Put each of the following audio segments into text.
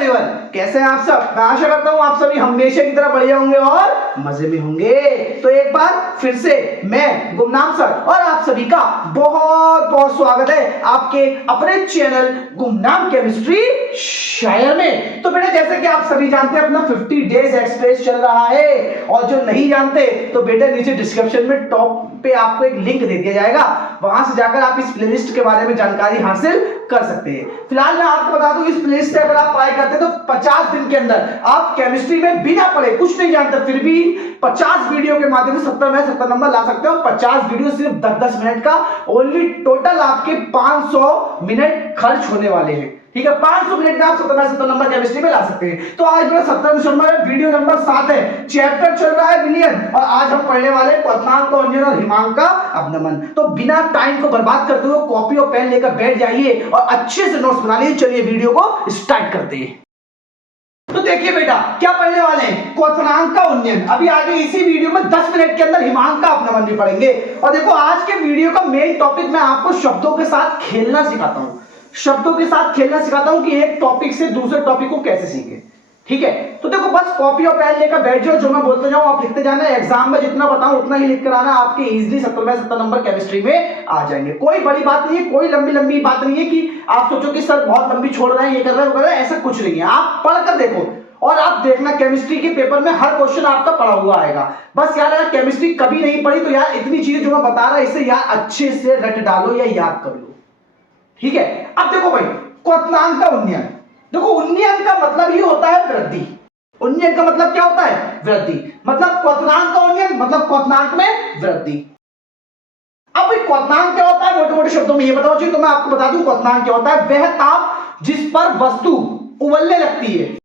Everyone, कैसे हैं आप सब। मैं आशा करता हूँ आप सभी हमेशा की तरह बढ़िया होंगे और मजे में होंगे। तो एक बार फिर से मैं गुमनाम सर और आप सभी का बहुत बहुत स्वागत है आपके अपने चैनल गुमनाम केमिस्ट्री शायर में। तो बेटा जैसे कि आप सभी जानते हैं अपना 50 डेज एक्सप्रेस चल रहा है, और जो नहीं जानते तो बेटा नीचे डिस्क्रिप्शन में टॉप पे आपको एक लिंक दे दिया जाएगा, वहां से जाकर आप इस प्लेलिस्ट के बारे में जानकारी हासिल कर सकते हैं। फिलहाल मैं आपको बता दूं इस प्लेलिस्ट पे अगर आप अप्लाई करते हैं तो 50 दिन के अंदर आप केमिस्ट्री में बिना पढ़े कुछ नहीं जानते फिर भी 50 वीडियो के माध्यम से 70 नंबर ला सकते हो। 50 वीडियो सिर्फ 10-10 मिनट का, ओनली टोटल आपके 500 मिनट खर्च होने वाले हैं। ठीक है, 500 मिनट में आप 70 नंबर केमिस्ट्री में ला सकते हैं। तो आज मेरा 70 वीडियो नंबर 7 है, चैप्टर चल रहा है विलियन, और आज हम पढ़ने वाले क्वथनांक का उन्नयन और हिमांक का अवनमन। तो बिना टाइम को बर्बाद करते हुए कॉपी और पेन लेकर बैठ जाइए और अच्छे से नोट्स बना लीजिए। चलिए वीडियो को स्टार्ट करते हैं। तो देखिए बेटा क्या पढ़ने वाले हैं, क्वथनांक का उन्नयन। अभी आगे इसी वीडियो में 10 मिनट के अंदर हिमांक का अवनमन भी पढ़ेंगे। और देखो आज के वीडियो का मेन टॉपिक मैं आपको शब्दों के साथ खेलना सिखाता हूं। शब्दों के साथ खेलना सिखाता हूं कि एक टॉपिक से दूसरे टॉपिक को कैसे सीखे। ठीक है, तो देखो बस कॉपी और पेन लेकर बैठ जाओ, जो मैं बोलते जाऊं आप लिखते जाना। एग्जाम में जितना बताऊं उतना ही लिख कर आना, आपके इजीली 70 नंबर केमिस्ट्री में आ जाएंगे। कोई बड़ी बात नहीं है, कोई लंबी लंबी बात नहीं है कि आप सोचो कि सर बहुत लंबी छोड़ रहे हैं, ये कर रहे हैं, वो कर रहे हैं। ऐसा कुछ नहीं है, आप पढ़कर देखो और आप देखना केमिस्ट्री के पेपर में हर क्वेश्चन आपका पढ़ा हुआ आएगा। बस यार अगर केमिस्ट्री कभी नहीं पढ़ी तो यार इतनी चीजें जो मैं बता रहा हूं इसे यार अच्छे से रट डालो या याद कर लो। ठीक है, अब देखो भाई क्वथनांक का उन्नयन। देखो उन्नयन का मतलब ही होता है वृद्धि। उन्नयन का मतलब क्या होता है? वृद्धि। मतलब क्वथनांक का उन्नयन मतलब क्वथनांक में वृद्धि। अब भाई क्वथनांक क्या होता है, मोटे मोटे शब्दों में ये बताओ चाहिए तो मैं आपको बता दूं क्वथनांक क्या होता है। वह ताप जिस पर वस्तु उबलने लगती है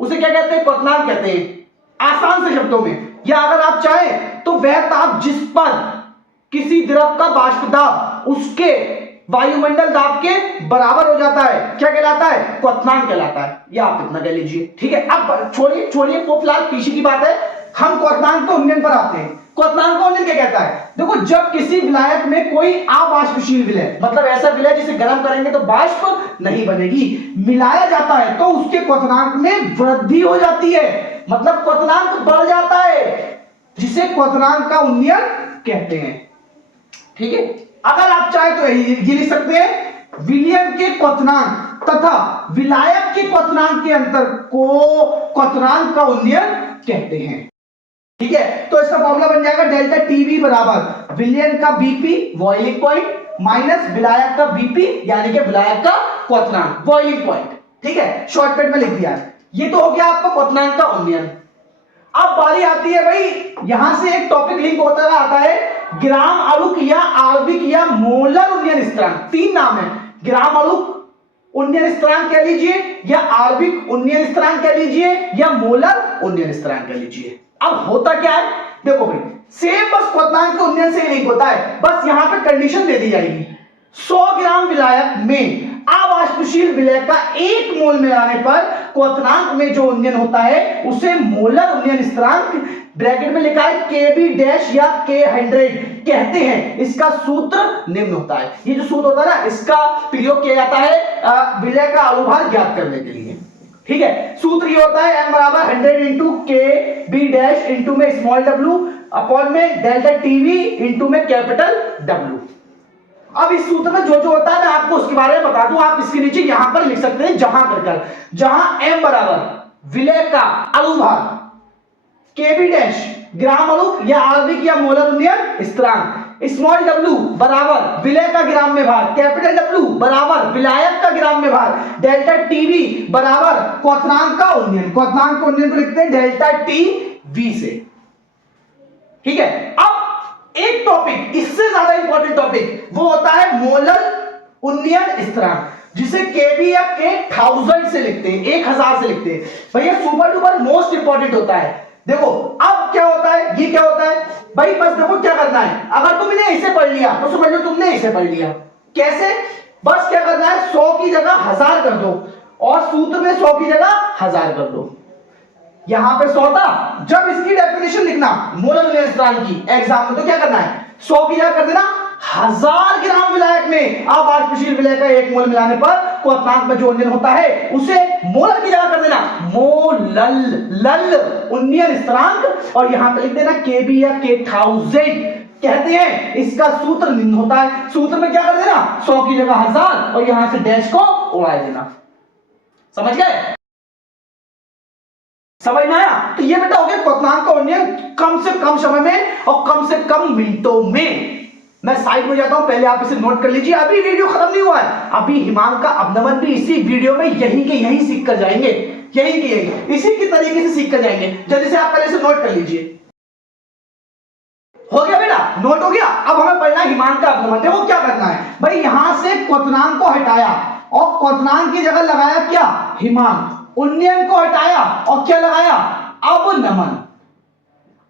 उसे क्या कहते हैं? क्वथनांक कहते हैं आसान से शब्दों में। या अगर आप चाहें तो वह ताप जिस पर किसी द्रव का बाष्प दाब उसके वायुमंडल दाब के बराबर हो जाता है, क्या कहलाता है? क्वथनांक कहलाता है। या आप इतना कह लीजिए। ठीक है, अब छोड़िए वो फिलहाल पीछे की बात है, हम क्वथनांक के उन्नयन पर आते हैं। क्वथनांक का उन्नयन क्या कहता है? देखो जब किसी विलायक में कोई अबाष्पशील विलय, मतलब ऐसा विलय जिसे गर्म करेंगे तो बाष्प नहीं बनेगी, मिलाया जाता है तो उसके क्वथनांक में वृद्धि हो जाती है, मतलब क्वथनांक बढ़ जाता है, जिसे क्वथनांक का उन्नयन कहते हैं। ठीक है, अगर आप चाहे तो ये लिख सकते हैं विलयन के क्वथनांक तथा विलायक के क्वथनांक के अंतर को क्वथनांक का उन्नयन कहते हैं। ठीक है, तो इसका फॉर्मूला बन जाएगा डेल्टा टीवी बराबर विलयन का बीपी बॉइलिंग पॉइंट माइनस विलायक का बीपी यानी कि विलायक का क्वथनांक बॉइलिंग पॉइंट। ठीक है, शॉर्टकट में लिख दिया। ये तो हो गया आपका क्वथनांक का उन्नयन। अब बारी आती है भाई, यहां से एक टॉपिक लिंक होता आता है ग्राम अणुक या आणविक या मोलर उन्नयन स्थिरांक। 3 नाम है, ग्राम अणुक उन्नयन स्थिरांक कह लीजिए, या आणविक उन्नयन स्थिरांक कह लीजिए, या मोलर उन्नयन स्थिरांक कह लीजिए। अब होता क्या है, देखो भाई सेम बस क्वथनांक के उन्नयन से लिंक होता है, बस यहां पे कंडीशन दे दी जाएगी। 100 ग्राम विलायक में अबाष्पशील विलय का 1 मोल में आने पर क्वथनांक में जो उन्नयन होता है उसे मोलर उन्नयन स्थिरांक ब्रैकेट में लिखा है केबी डैश या K100 कहते हैं। इसका सूत्र निम्न होता है। ये जो सूत्र होता है ना, इसका प्रयोग किया जाता है विलय का अणुभार ज्ञात करने के लिए। ठीक है, सूत्र ये होता है m बराबर 100 इंटू के बी डैश इंटू में स्मॉल w अपॉन में डेल्टा टीवी इंटू में कैपिटल W। अब इस सूत्र में जो जो होता है मैं आपको उसके बारे में बता दूं, आप इसके नीचे यहां पर लिख सकते हैं जहां कर जहां m बराबर विलय का अणुभार, केबी डैश ग्राम अणुक या आणविक या मोलर उन्नयन स्थिरांक, स्मॉल w बराबर विलय का ग्राम में भार, कैपिटल W बराबर विलायक का ग्राम में भार, डेल्टा टीवी बराबर क्वथनांक का उन्नयन। क्वथनांक का उन्नयन को लिखते हैं डेल्टा टीवी से। ठीक है, अब एक टॉपिक इससे ज्यादा इंपॉर्टेंट टॉपिक वो होता है मोलर उन्नयन स्थिरांक, जिसे केबी या K1000 से लिखते हैं, 1000 से लिखते हैं। भैया सुपर डुपर मोस्ट इंपॉर्टेंट होता है। देखो अब क्या होता है, ये क्या होता है भाई, बस देखो क्या करना है। अगर तुमने इसे पढ़ लिया तो समझ लो तुमने इसे पढ़ लिया। कैसे? बस क्या करना है, 100 की जगह 1000 कर दो और सूत्र में 100 की जगह 1000 कर दो। यहां पे 100 था, जब इसकी डेफिनेशन लिखना मोलर उन्नयन स्थिरांक की एग्जाम में तो क्या करना है, 100 की जगह कर देना 1000 ग्राम विलायक में अबाष्पशील विलय का 1 मोल मिलाने पर क्वथनांक में जो उन्नयन होता है उसे मोलर की जगह कर देना मोलल लल उन्नयन स्थिरांक और यहां पे लिख देना केबी या K1000 कहते हैं। इसका सूत्र निम्न होता है। सूत्र में क्या कर देना 100 की जगह 1000 और यहां से डैश को उड़ा देना। समझ गए? समझ में आया? तो ये बेटा हो गया क्वथनांक का उन्नयन कम से कम समय में और कम से कम मिनटों में। मैं साइड में जाता हूं, पहले आप इसे नोट कर लीजिए। अभी वीडियो खत्म नहीं हुआ है, अभी हिमांक का अवनमन भी इसी वीडियो में यहीं के यहीं सीख कर जाएंगे, यहीं के यहीं इसी की तरीके से सीख कर जाएंगे। जल्दी से आप पहले से नोट कर लीजिए। हो गया बेटा, नोट हो गया। अब हमें पढ़ना है हिमांक का अवनमन। देखो क्या करना है भाई, यहां से क्वथनांक को हटाया और क्वथनांक की जगह लगाया क्या हिमांक, उन्नयन को हटाया और क्या लगाया अवनमन।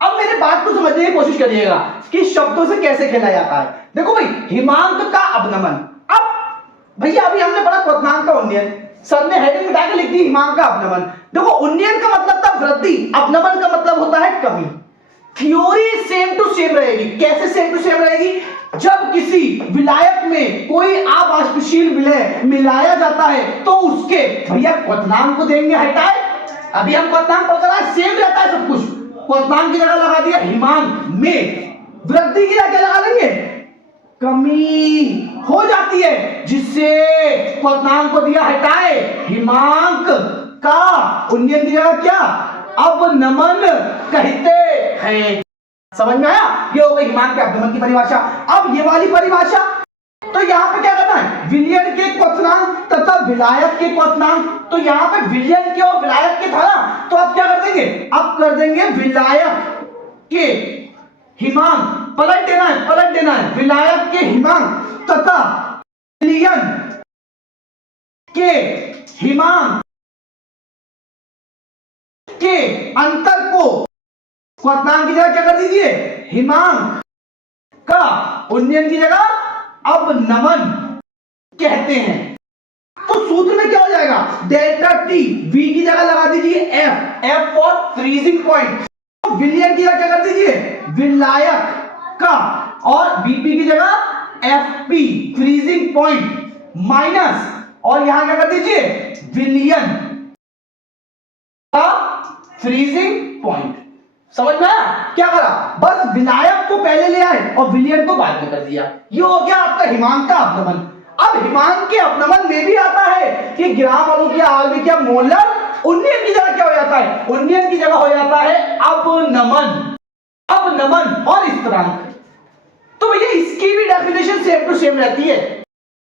अब मेरे बात को समझने की कोशिश करिएगा कि शब्दों से कैसे खेला जाता है। देखो भाई, हिमांक का अवनमन। अब भैया अभी हमने पढ़ा क्वथनांक का उन्नयन, सर ने हेडिंग मिटा के लिख दी हिमांक का अवनमन। देखो उन्नयन का मतलब था वृद्धि, अवनमन का मतलब होता है कमी। थ्योरी सेम टू सेम रहेगी। कैसे सेम टू सेम रहेगी? जब किसी विलायक में कोई अवाष्पशील विलय मिलाया जाता है तो उसके भैया क्वथनांक को देंगे हटाए। अभी हम क्वथनांक पढ़ रहे हैं, सेम रहता है सब कुछ। क्वथनांक की जगह लगा दिया हिमांक में, वृद्धि की जगह लगा लेंगे कमी हो जाती है, जिससे क्वथनांक को दिया हटाए हिमांक का उन्नयन की जगह क्या अवनमन कहते हैं। समझ में आया? ये हो गई हिमांक के अवनमन की परिभाषा। अब ये वाली परिभाषा, तो यहां पे क्या करना है विलयन के क्वथनांक तथा विलायक के क्वथनांक। तो यहां पे विलयन के और विलायक के था ना, तो अब क्या कर देंगे, अब कर देंगे विलायक के हिमांक। पलट देना है विलायक के हिमांक तथा विलयन के हिमांक के अंतर को क्वथनांक की जगह क्या कर दीजिए हिमांक का उन्नयन की जगह अवनमन कहते हैं। तो सूत्र में क्या हो जाएगा डेल्टा टी, वी की जगह लगा दीजिए एफ फॉर फ्रीजिंग पॉइंट। विलयन की जगह क्या कर दीजिए विलायक का और बीपी की जगह F P freezing point minus और यहां क्या कर दीजिए विलयन का फ्रीजिंग पॉइंट। समझ में आया? क्या करा, बस विलायक को पहले ले आए और विलयन को बाद में कर दिया। ये हो गया आपका हिमांक का अवनमन। अब हिमांक के अवनमन में भी आता है कि ग्राम अणु क्या आणविक क्या मोलर, उन्नयन की जगह क्या हो जाता है, उन्नयन की जगह हो जाता है अवनमन, अवनमन और स्थिरांक। तो भैया इसकी भी डेफिनेशन सेम टू सेम रहती है।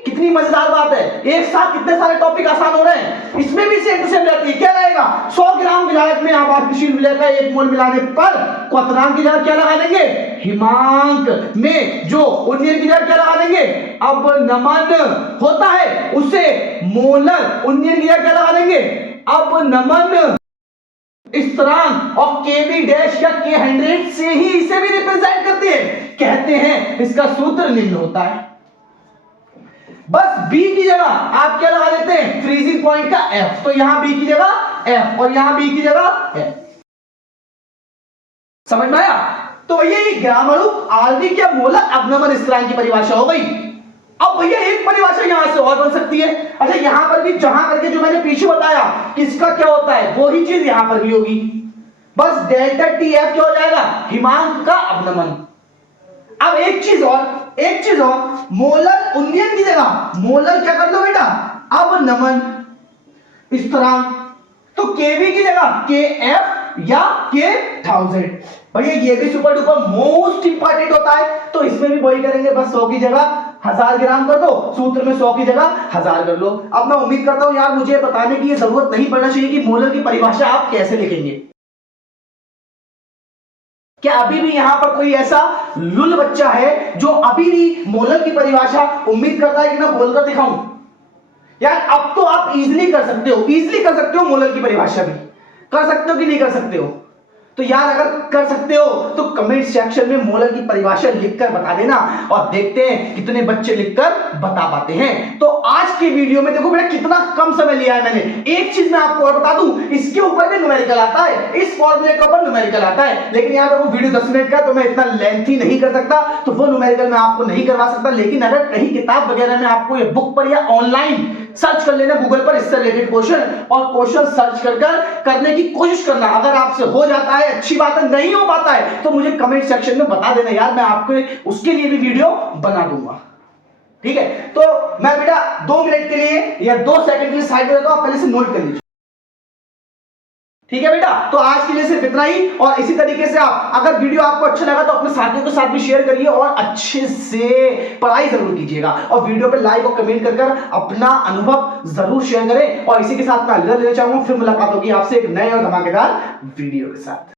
कितनी मजेदार बात है, एक साथ कितने सारे टॉपिक आसान हो रहे हैं। इसमें भी सेम टू सेम रहती है। क्या रहेगा 100 ग्राम विलायक में आवाष्पशील विलय का 1 मोल मिलाने पर क्वथनांक की जगह क्या लगा देंगे हिमांक में जो उन्नयन की जगह क्या लगा देंगे अवनमन होता है उसे मोलर, उन्नयन की जगह क्या लगा देंगे अवनमन स्थिरांक और केबी डैश या K100 से ही इसे भी रिप्रेजेंट करते हैं। कहते हैं इसका सूत्र निम्न होता है। बस B की जगह आप क्या लगा देते हैं फ्रीजिंग पॉइंट का F, तो यहां B की जगह F और यहां B की जगह F। समझ में आया? तो भैया ये ग्राम अणु आणविक या मोलर अवनमन स्थिरांक की परिभाषा हो गई। अब भैया एक परिभाषा यहां से और बन सकती है। अच्छा यहां पर भी जहां करके जो मैंने पीछे बताया किसका क्या होता है वो ही चीज यहां पर भी होगी। बस डेल्टा टी एफ क्या हो जाएगा हिमांक का अवनमन। अब एक चीज और मोलर उन्नयन की जगह मोलर क्या कर लो बेटा अवनमन स्थिरांक। तो केवी की जगह के एफ या K1000। भैया ये भी सुपर डुपर मोस्ट इंपॉर्टेंट होता है, तो इसमें भी वही करेंगे, बस 100 की जगह 1000 ग्राम कर दो, सूत्र में 100 की जगह 1000 कर लो। अब मैं उम्मीद करता हूं यार मुझे बताने की ये जरूरत नहीं पड़ना चाहिए कि मोलर की परिभाषा आप कैसे लिखेंगे। क्या अभी भी यहां पर कोई ऐसा लुल बच्चा है जो अभी भी मोलर की परिभाषा उम्मीद करता है कि मैं बोलकर दिखाऊं? यार अब तो आप इजीली कर सकते हो मोलर की परिभाषा भी कर सकते हो कि नहीं कर सकते हो? तो यार अगर कर सकते हो तो कमेंट सेक्शन में मोलर की परिभाषा लिखकर बता देना और देखते हैं कितने बच्चे लिखकर बता पाते हैं। तो आज के वीडियो में देखो बेटा कितना कम समय लिया है मैंने। एक चीज मैं आपको और बता दूं, इसके ऊपर भी न्यूमेरिकल आता है, इस फॉर्मूले के ऊपर न्यूमेरिकल आता है, लेकिन यार देखो वीडियो 10 मिनट का तो मैं इतना लेंथी नहीं कर सकता, तो वो न्यूमेरिकल मैं आपको नहीं करवा सकता। लेकिन अगर कहीं किताब वगैरह में आपको ये बुक पर या ऑनलाइन सर्च कर लेना गूगल पर इससे रिलेटेड क्वेश्चन, और क्वेश्चन सर्च कर करने की कोशिश करना। अगर आपसे हो जाता है अच्छी बात है, नहीं हो पाता है तो मुझे कमेंट सेक्शन में बता देना यार, मैं आपको उसके लिए भी वीडियो बना दूंगा। ठीक है, तो मैं बेटा 2 मिनट के लिए या 2 सेकंड के लिए साइड में रहता हूं, आप पहले से नोट कर लीजिए। ठीक है बेटा, तो आज के लिए सिर्फ इतना ही। और इसी तरीके से आप, अगर वीडियो आपको अच्छा लगा तो अपने साथियों के साथ भी शेयर करिए और अच्छे से पढ़ाई जरूर कीजिएगा, और वीडियो पे लाइक और कमेंट कर अपना अनुभव जरूर शेयर करें। और इसी के साथ मैं अलविदा लेना चाहूंगा, फिर मुलाकात होगी आपसे एक नए और धमाकेदार वीडियो के साथ।